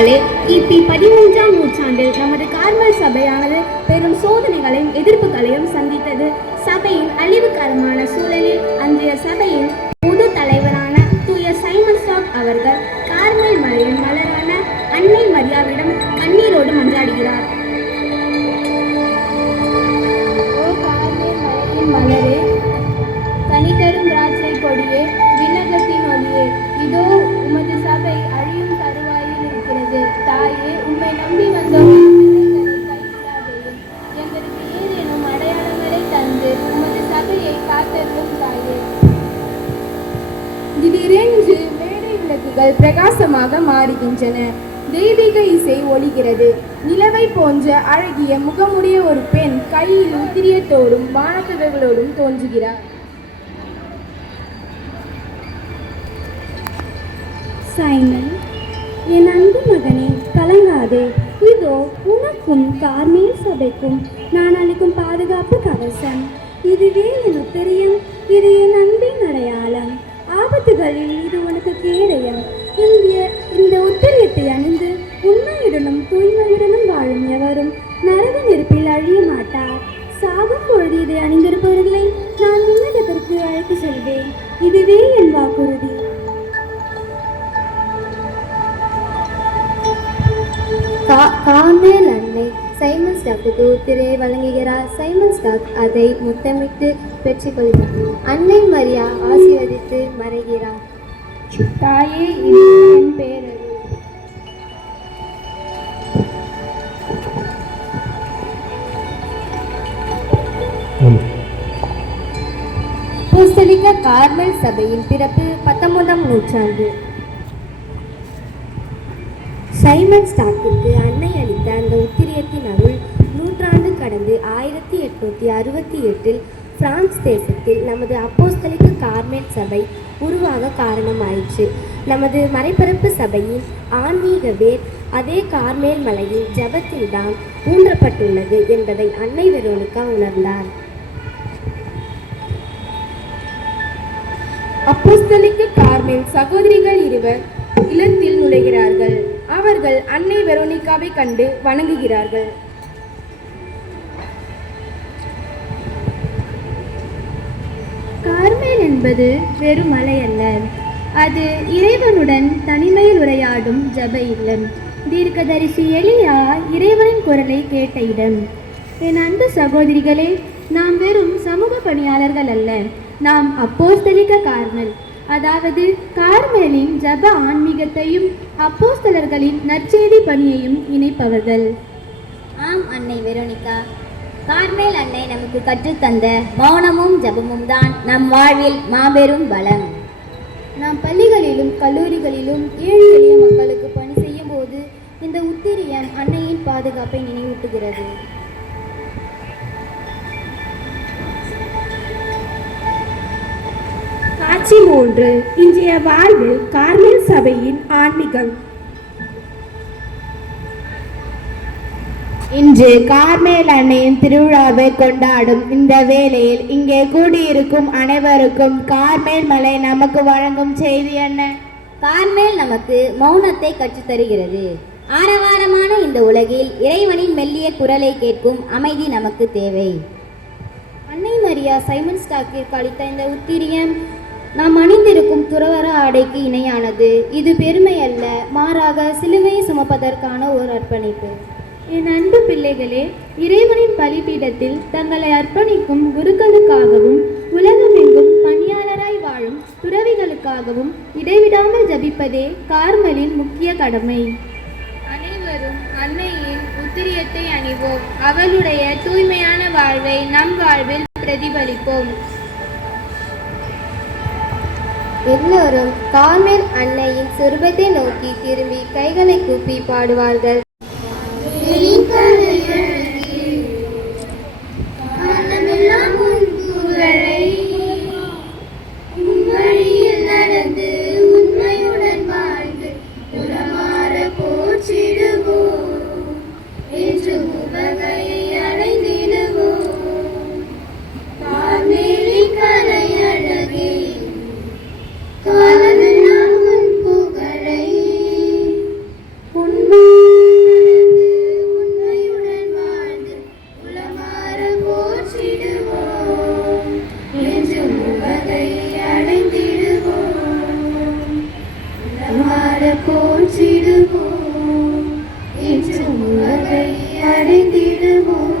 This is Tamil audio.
சகோதரிகளே, கிபி 13ஆம் நூற்றாண்டில் நமது கார்மல் சபையானது பெரும் சோதனைகளையும் எதிர்ப்புகளையும் சந்தித்தது. சபையின் அழிவுகரமான சூழலில் அன்றைய சபையின் பொது தலைவரான தூய சைமன் ஸ்டாக் அவர்கள் கார்மல் மலையின் மலரான அன்னை மரியாவிடம் கண்ணீரோடு மன்றாடுகிறார். ஓ கார்மல் மலையின் மலரே, கனிதரும் திராட்சை கொடியே, விண்ணகத்தின் ஒளியே, இதோ உமது சபை அழியும் தருவாயில் இருக்கிறது. தாயே, உம்மை நம்பி வந்தோம் கைவிடாதேயும். எங்களுக்கு ஏதேனும் அடையாளங்களை தந்து உமது சபையை காத்தருளும் தாயே. திடீரென்று மேடை விளக்குகள் பிரகாசமாக மாறுகின்றன. தெய்வீக இசை ஒலிக்கிறது. நிலவை போன்ற அழகிய முகமுடைய ஒரு பெண் கையில் உத்திரியத்தோடும் வானக்கதவுகளோடும் தோன்றுகிறார். சைமன், என் அன்பு மகனே, கலங்காதே. இதோ உனக்கும் கார்மேல் சபைக்கும் நான் அளிக்கும் பாதுகாப்பு கவசம். இதுவே என் உத்திரியம், இது என் அன்பின் அடையாளம். ஆபத்துகளில் இது உனக்கு கேடயம். இந்த உத்திரியத்தை அணிந்து உண்மையுடனும் தூய்மையுடனும் வாழும் எவரும் நரக நெருப்பில் அழிய மாட்டார். சாகும் பொழுது இதை அணிந்திருப்பவர்களை நான் விண்ணகத்திற்கு அழைத்து செல்வேன். இதுவே என் வாக்குறுதி. கார்மேல் அன்னை சைமன் ஸ்டாக்கு உத்திரையை வழங்குகிறார். சைமன் ஸ்டாக் அதை முத்தமிட்டு பெற்றுக்கொள்கிறார். அன்னை மரியா ஆசீர்வதித்து மறைகிறார். தாயே, இது என் பேரரு. அப்போஸ்தலிக கார்மல் சபையின் பிறப்பு 19ஆம் நூற்றாண்டு. சைமன் ஸ்டாக்கிற்கு அன்னை அளித்த அந்த உத்திரியத்தின் அருள் நூற்றாண்டு கடந்து 1868 பிரான்ஸ் தேசத்தில் நமது அப்போஸ்தலிக கார்மேல் சபை உருவாக காரணமாயிற்று. நமது மறைபரப்பு சபையின் ஆன்மீக வேர் அதே கார்மேல் மலையின் ஜபத்தில்தான் ஊன்றப்பட்டுள்ளது என்பதை அன்னை வெரோனிகா உணர்ந்தார். அப்போஸ்தலிக்க கார்மேல் சகோதரிகள் இருவர் இல்லத்தில் நுழைகிறார்கள். அவர்கள் அன்னை வெரோனிகாவை கண்டு வணங்குகிறார்கள். கார்மேல் என்பது வெறும் மலை அல்ல, அது இறைவனுடன் தனிமையில் உரையாடும் ஜப இல்லம். தீர்க்கதரிசி எலியா இறைவனின் குரலை கேட்ட இடம். என் அன்பு சகோதரிகளே, நாம் வெறும் சமூக பணியாளர்கள் அல்ல, நாம் அப்போஸ்தலிக்க கார்மல், அதாவது கார்மேலின் ஜப ஆன்மீகத்தையும் அப்போஸ்தலர்களின் நற்செய்தி பணியையும் இணைப்பவர்கள். ஆம் அன்னை வெரோனிகா, கார்மேல் அன்னை நமக்கு கற்றுத்தந்த மௌனமும் ஜபமும் தான் நம் வாழ்வில் மாபெரும் பலம். நாம் பள்ளிகளிலும் கல்லூரிகளிலும் ஏழை எளிய மக்களுக்கு பணி செய்யும் போது இந்த உத்திரியம் அன்னையின் பாதுகாப்பை நினைவூட்டுகிறது. காட்சி 3. இன்றைய வாழ்வில் கார்மேல் சபையின் ஆன்மீகம். இன்று கார்மேல் அன்னையின் திருவிழாவை கொண்டாடும் இந்த வேளையில் இங்கே கூடியிருக்கும் அனைவருக்கும் கார்மேல் மலை நமக்கு வழங்கும் செய்தி என்ன? கார்மேல் நமக்கு மௌனத்தை கற்றுத்தருகிறது. ஆரவாரமான இந்த உலகில் இறைவனின் மெல்லிய குரலை கேட்கும் அமைதி நமக்கு தேவை. அன்னை மரியா சைமன் ஸ்டாக்கிற்கு அளித்த இந்த உத்திரியம் நாம் அணிந்திருக்கும் துறவற ஆடைக்கு இணையானது. இது பெருமை அல்ல, மாறாக சிலுவையை சுமப்பதற்கான ஒரு அர்ப்பணிப்பு. என் அன்பு பிள்ளைகளே, இறைவனின் பலிபீடத்தில் தங்களை அர்ப்பணிக்கும் குருக்களுக்காகவும் உலகமெங்கும் பணியாளராய் வாழும் துறவிகளுக்காகவும் இடைவிடாமல் ஜபிப்பதே கார்மலின் முக்கிய கடமை. அனைவரும் அன்னையின் உத்திரியத்தை அணிவோம். அவளுடைய தூய்மையான வாழ்வை நம் வாழ்வில் பிரதிபலிப்போம். எல்லோரும் கார்மேல் அன்னையின் சொரூபத்தை நோக்கி திரும்பி கைகளை கூப்பி பாடுவார்கள். அடைந்திடுவோம்.